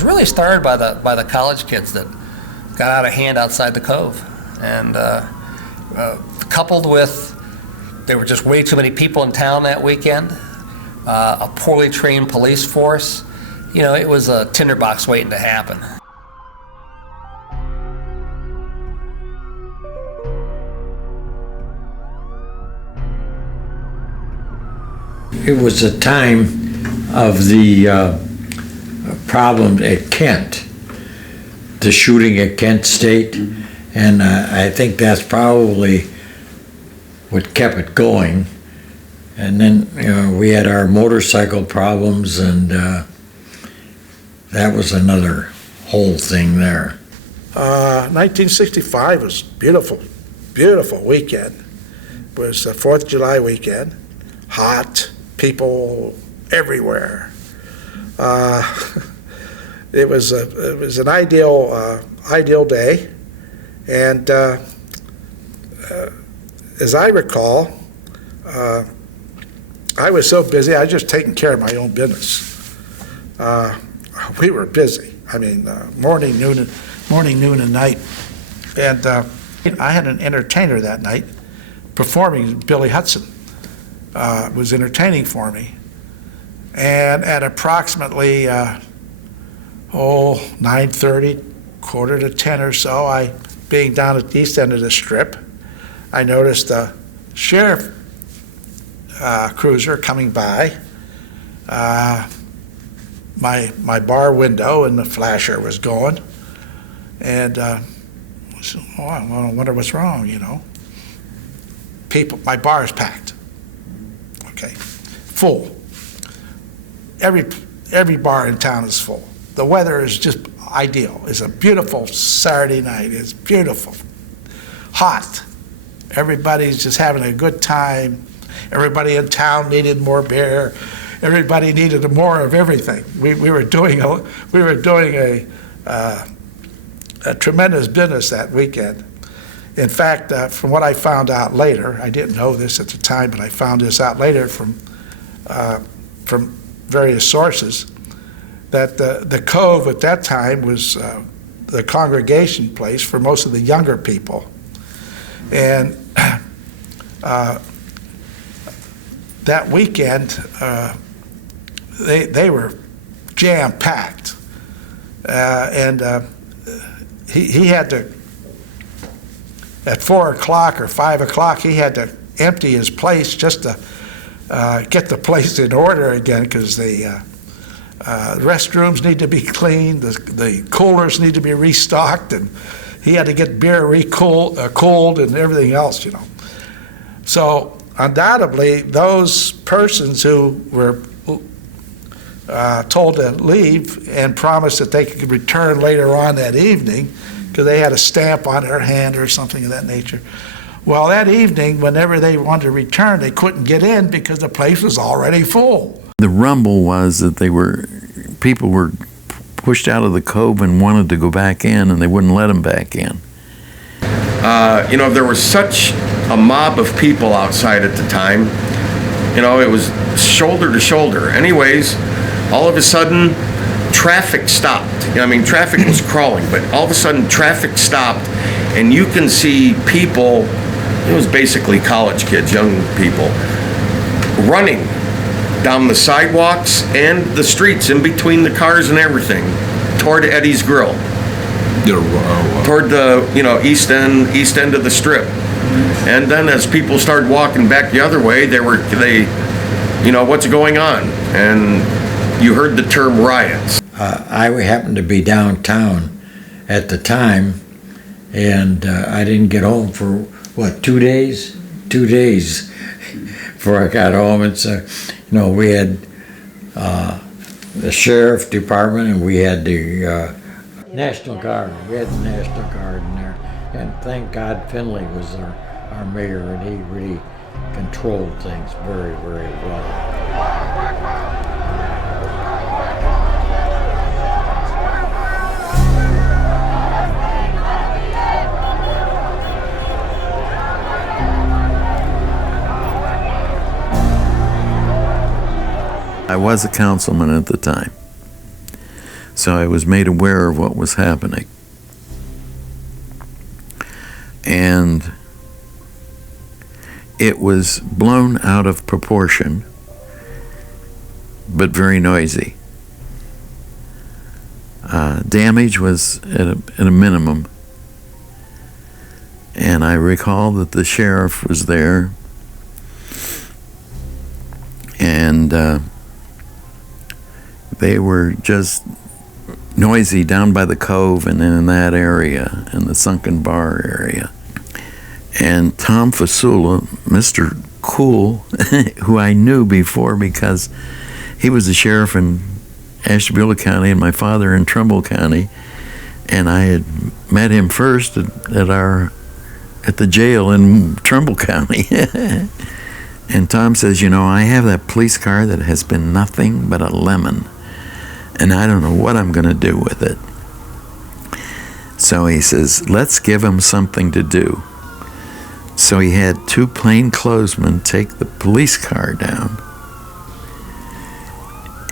was really started by the college kids that got out of hand outside the Cove, and coupled with there were just way too many people in town that weekend, a poorly trained police force. You know, it was a tinderbox waiting to happen. It was a time of the problem at Kent, the shooting at Kent State, and I think that's probably what kept it going. And then we had our motorcycle problems, and that was another whole thing there. 1965 was beautiful, beautiful weekend. It was the 4th of July weekend, hot, people everywhere. It was an ideal day, and as I recall, I was so busy I was just taking care of my own business. We were busy. I mean, morning, noon, and night. And I had an entertainer that night performing. Billy Hudson was entertaining for me. And at approximately 9:30, quarter to 10 or so, being down at the east end of the strip, I noticed a sheriff cruiser coming by my bar window, and the flasher was going. And I said, I wonder what's wrong, you know. People, my bar is packed. Okay, full. Every bar in town is full. The weather is just ideal. It's a beautiful Saturday night. It's beautiful, hot. Everybody's just having a good time. Everybody in town needed more beer. Everybody needed more of everything. We were doing a tremendous business that weekend. In fact, from what I found out later, I didn't know this at the time, but I found this out later from various sources, that the Cove at that time was the congregation place for most of the younger people. And that weekend, they were jam-packed. And he had to, at 4 o'clock or 5 o'clock, he had to empty his place just to get the place in order again, because the restrooms need to be cleaned, the coolers need to be restocked, and he had to get beer cooled and everything else, you know. So undoubtedly, those persons who were told to leave and promised that they could return later on that evening because they had a stamp on their hand or something of that nature. Well, that evening, whenever they wanted to return, they couldn't get in because the place was already full. The rumble was that people were pushed out of the Cove and wanted to go back in, and they wouldn't let them back in. There was such a mob of people outside at the time. It was shoulder to shoulder. Anyways, all of a sudden, traffic stopped. Traffic was crawling, but all of a sudden, traffic stopped, and you can see people, it was basically college kids, young people, running down the sidewalks and the streets in between the cars and everything toward Eddie's Grill. Toward the east end of the strip. And then as people started walking back the other way, they what's going on? And you heard the term riots. I happened to be downtown at the time, and I didn't get home for 2 days? 2 days before I got home. And so, we had the sheriff department, and we had the National Guard. We had the National Guard in there, and thank God Finley was our mayor, and he really controlled things very, very well. I was a councilman at the time. So I was made aware of what was happening. And it was blown out of proportion, but very noisy. Damage was at a minimum. And I recall that the sheriff was there, and they were just noisy down by the cove and in that area, in the Sunken Bar area. And Tom Fasula, Mr. Cool, who I knew before because he was the sheriff in Ashtabula County and my father in Trumbull County, and I had met him first at the jail in Trumbull County. And Tom says, you know, I have that police car that has been nothing but a lemon, and I don't know what I'm going to do with it. So he says, let's give him something to do. So he had two plainclothesmen take the police car down,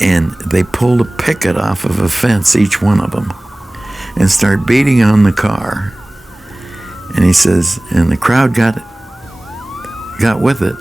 and they pulled a picket off of a fence, each one of them, and start beating on the car. And he says, and the crowd got with it,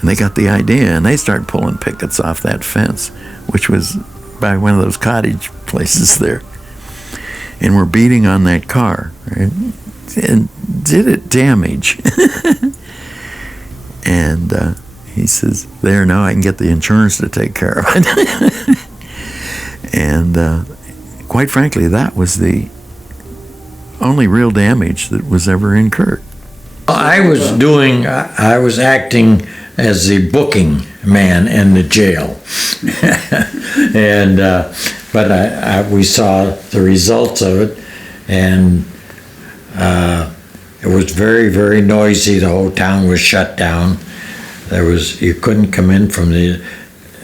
and they got the idea, and they started pulling pickets off that fence, which was by one of those cottage places there, and we're beating on that car, right? And did it damage. And he says, there, now I can get the insurance to take care of it. And quite frankly, that was the only real damage that was ever incurred. I was acting as the booking man in the jail. And but we saw the results of it, and it was very, very noisy. The whole town was shut down. You couldn't come in from the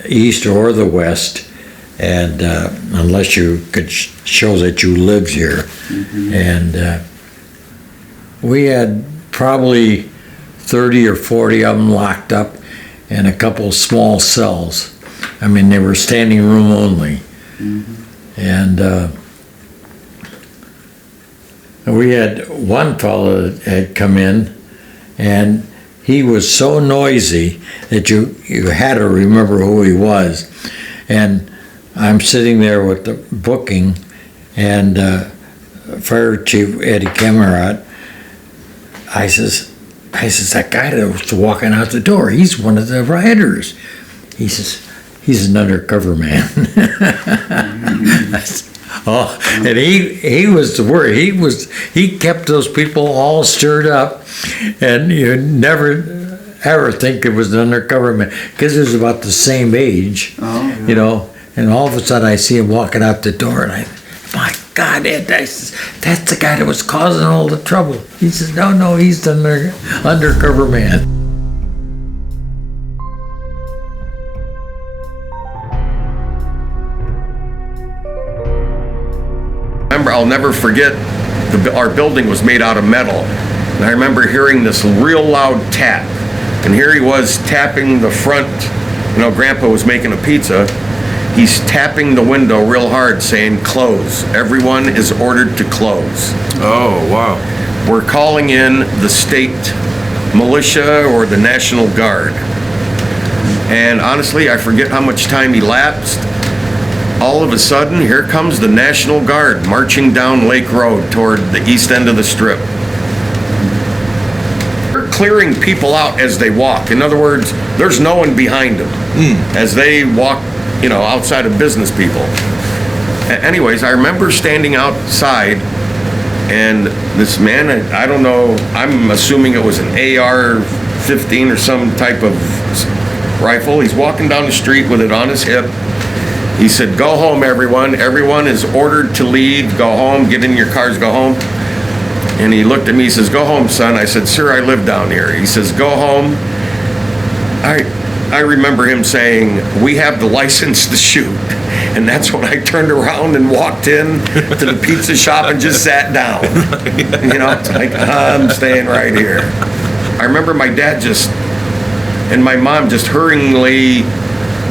east or the west, and unless you could show that you lived here. Mm-hmm. And we had probably 30 or 40 of them locked up in a couple of small cells. I mean, they were standing room only. Mm-hmm. And we had one fellow that had come in, and he was so noisy that you had to remember who he was. And I'm sitting there with the booking, and Fire Chief Eddie Cameron. I says, that guy that was walking out the door, he's one of the rioters. He says, he's an undercover man. Oh, and he was the word. He kept those people all stirred up, and you never ever think it was an undercover man, because he was about the same age, you know. And all of a sudden, I see him walking out the door, and my God, Ed, that's the guy that was causing all the trouble. He says, no, he's the undercover man. I'll never forget, our building was made out of metal. And I remember hearing this real loud tap. And here he was tapping the front. You know, Grandpa was making a pizza. He's tapping the window real hard, saying, close. Everyone is ordered to close. Oh, wow. We're calling in the state militia or the National Guard. And honestly, I forget how much time elapsed. All of a sudden, here comes the National Guard marching down Lake Road toward the east end of the strip. They're clearing people out as they walk. In other words, there's no one behind them as they walk, you know, outside of business people. Anyways, I remember standing outside, and this man, I don't know, I'm assuming it was an AR-15 or some type of rifle. He's walking down the street with it on his hip. He said, go home, everyone. Everyone is ordered to leave. Go home. Get in your cars. Go home. And he looked at me. He says, go home, son. I said, sir, I live down here. He says, go home. I remember him saying, we have the license to shoot. And that's when I turned around and walked in to the pizza shop and just sat down. You know, it's like, I'm staying right here. I remember my dad and my mom just hurriedly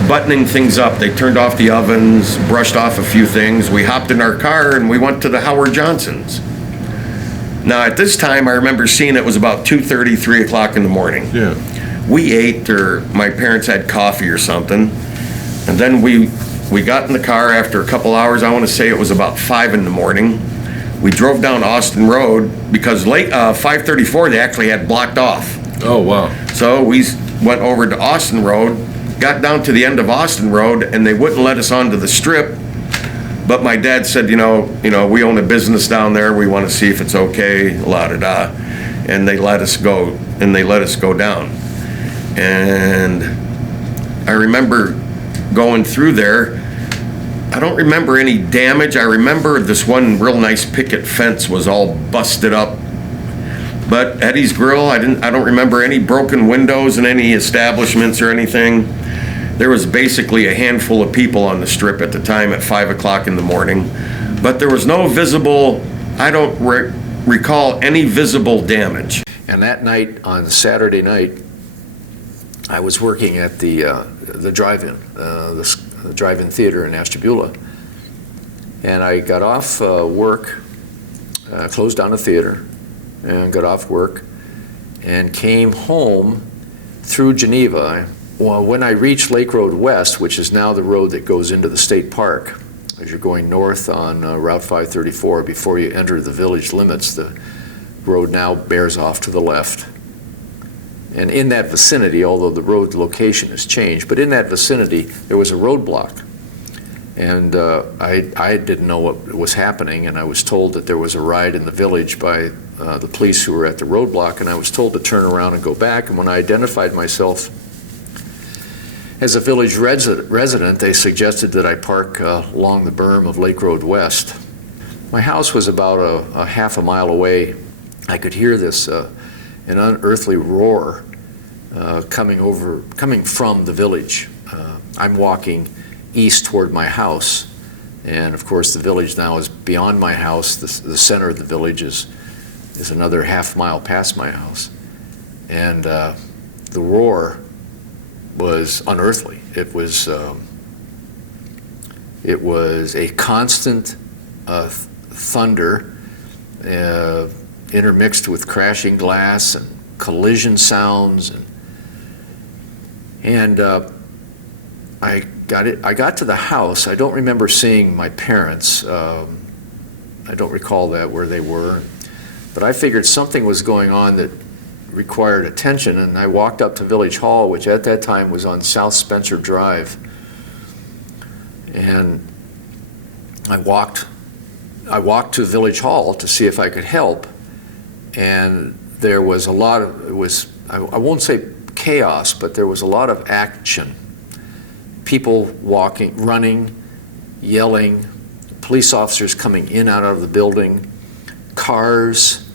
buttoning things up. They turned off the ovens, brushed off a few things. We hopped in our car and we went to the Howard Johnsons. Now, at this time, I remember seeing it was about 2:30, 3 o'clock in the morning. Yeah. We ate, or my parents had coffee or something, and then we got in the car after a couple hours. I want to say it was about 5 in the morning. We drove down Austin Road because 534 they actually had blocked off. Oh, wow. So we went over to Austin Road, got down to the end of Austin Road, and they wouldn't let us onto the strip. But my dad said, you know, we own a business down there. We want to see if it's okay, la da da, and they let us go. And they let us go down. And I remember going through there. I don't remember any damage. I remember this one real nice picket fence was all busted up. But Eddie's Grill, I don't remember any broken windows in any establishments or anything. There was basically a handful of people on the strip at the time at 5 o'clock in the morning. But there was no visible, I don't recall any visible damage. And that night, on Saturday night, I was working at the drive-in, the drive-in theater in Ashtabula. And I got off work, closed down the theater, and got off work, and came home through Geneva. Well, when I reached Lake Road West, which is now the road that goes into the state park, as you're going north on Route 534, before you enter the village limits, the road now bears off to the left. And in that vicinity, although the road location has changed, but in that vicinity, there was a roadblock. And I didn't know what was happening, and I was told that there was a riot in the village by the police who were at the roadblock, and I was told to turn around and go back. And when I identified myself as a village resident, they suggested that I park along the berm of Lake Road West. My house was about a half a mile away. I could hear this an unearthly roar coming from the village. I'm walking east toward my house, and of course the village now is beyond my house. The center of the village is another half mile past my house, and the roar was unearthly. It was a constant thunder intermixed with crashing glass and collision sounds, and I got to the house. I don't remember seeing my parents. I don't recall where they were, but I figured something was going on that required attention, and I walked up to Village Hall, which at that time was on South Spencer Drive, and I walked to Village Hall to see if I could help, and there was a lot of, I won't say chaos, but there was a lot of action. People walking, running, yelling, police officers coming in and out of the building, cars,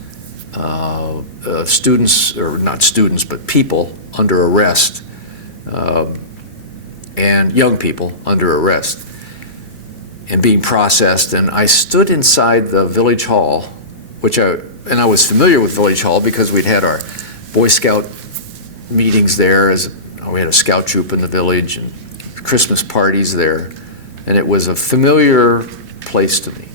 students, or not students, but people under arrest, and young people under arrest and being processed. And I stood inside the Village Hall, and I was familiar with Village Hall because we'd had our Boy Scout meetings there. We had a scout troop in the village and Christmas parties there, and it was a familiar place to me.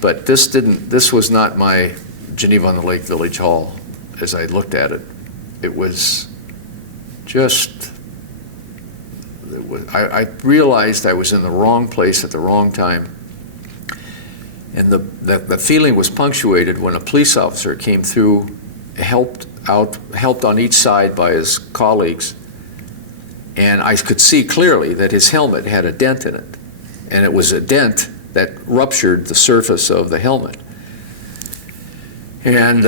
But this was not my Geneva-on-the-Lake Village Hall as I looked at it. It was just, I realized I was in the wrong place at the wrong time. And the feeling was punctuated when a police officer came through, helped on each side by his colleagues, and I could see clearly that his helmet had a dent in it, and it was a dent that ruptured the surface of the helmet. And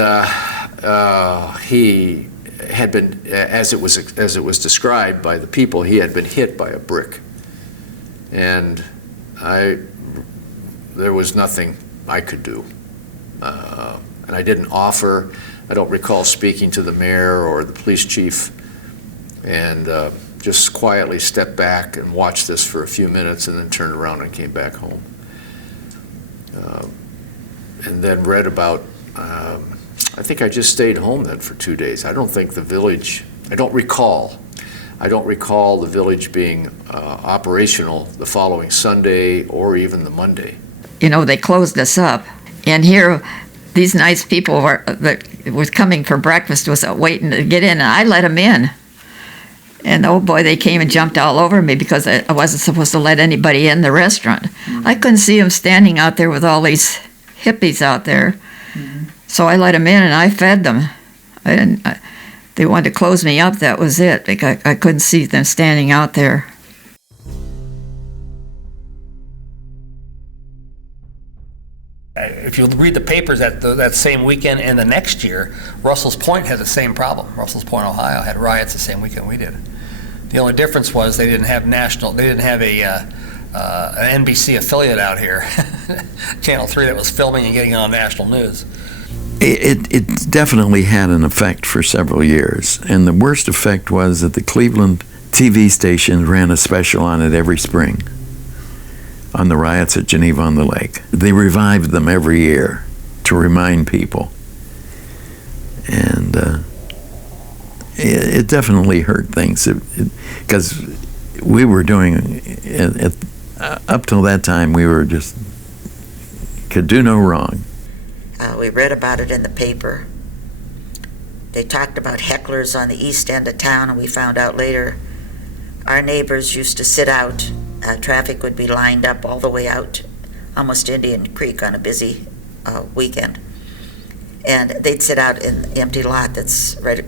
he had been, as it was described by the people, he had been hit by a brick, and there was nothing I could do, and I didn't offer. I don't recall speaking to the mayor or the police chief, and just quietly stepped back and watched this for a few minutes and then turned around and came back home. And then read about, I think I just stayed home then for 2 days. I don't think the village, I don't recall. I don't recall the village being operational the following Sunday or even the Monday. You know, they closed us up. And here, these nice people that was coming for breakfast was waiting to get in, and I let them in. And oh boy, they came and jumped all over me because I wasn't supposed to let anybody in the restaurant. I couldn't see them standing out there with all these hippies out there. So I let them in and I fed them. They wanted to close me up, that was it. I couldn't see them standing out there. If you read the papers that same weekend and the next year, Russell's Point had the same problem. Russell's Point, Ohio had riots the same weekend we did. The only difference was they didn't have an NBC affiliate out here, Channel 3, that was filming and getting it on national news. It definitely had an effect for several years, and the worst effect was that the Cleveland TV station ran a special on it every spring, on the riots at Geneva-on-the-Lake. They revived them every year to remind people. And it definitely hurt things, because we were doing, up till that time, we were just, could do no wrong. We read about it in the paper. They talked about hecklers on the east end of town, and we found out later our neighbors used to sit out. Traffic would be lined up all the way out, almost Indian Creek on a busy weekend. And they'd sit out in the empty lot that's right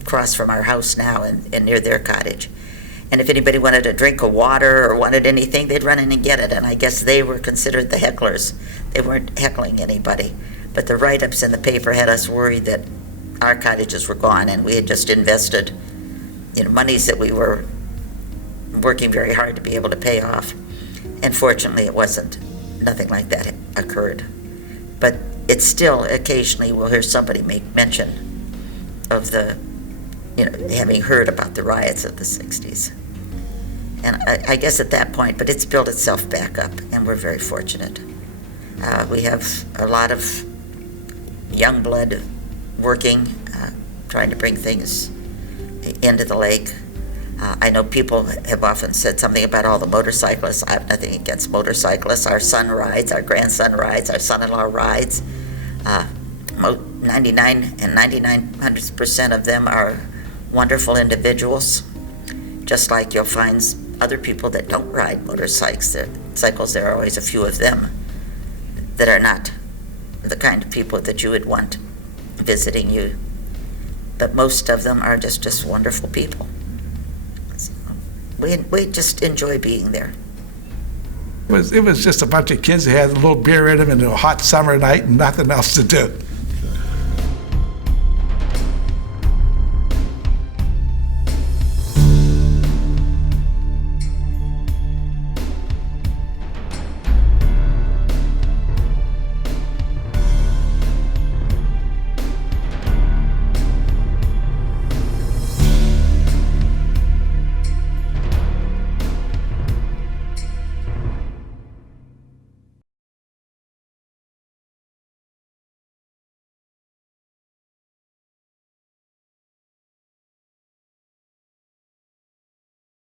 across from our house now and near their cottage. And if anybody wanted a drink of water or wanted anything, they'd run in and get it. And I guess they were considered the hecklers. They weren't heckling anybody. But the write-ups in the paper had us worried that our cottages were gone, and we had just invested monies that we were working very hard to be able to pay off. And fortunately, it wasn't. Nothing like that occurred. But it's still, occasionally, we'll hear somebody make mention of the, having heard about the riots of the 60s. And I guess at that point, but it's built itself back up, and we're very fortunate. We have a lot of young blood working, trying to bring things into the lake. I know people have often said something about all the motorcyclists. I have nothing against motorcyclists. Our son rides, our grandson rides, our son-in-law rides. 99% of them are wonderful individuals. Just like you'll find other people that don't ride motorcycles. There are always a few of them that are not the kind of people that you would want visiting you. But most of them are just wonderful people. So we just enjoy being there. It was just a bunch of kids that had a little beer in them and a hot summer night and nothing else to do.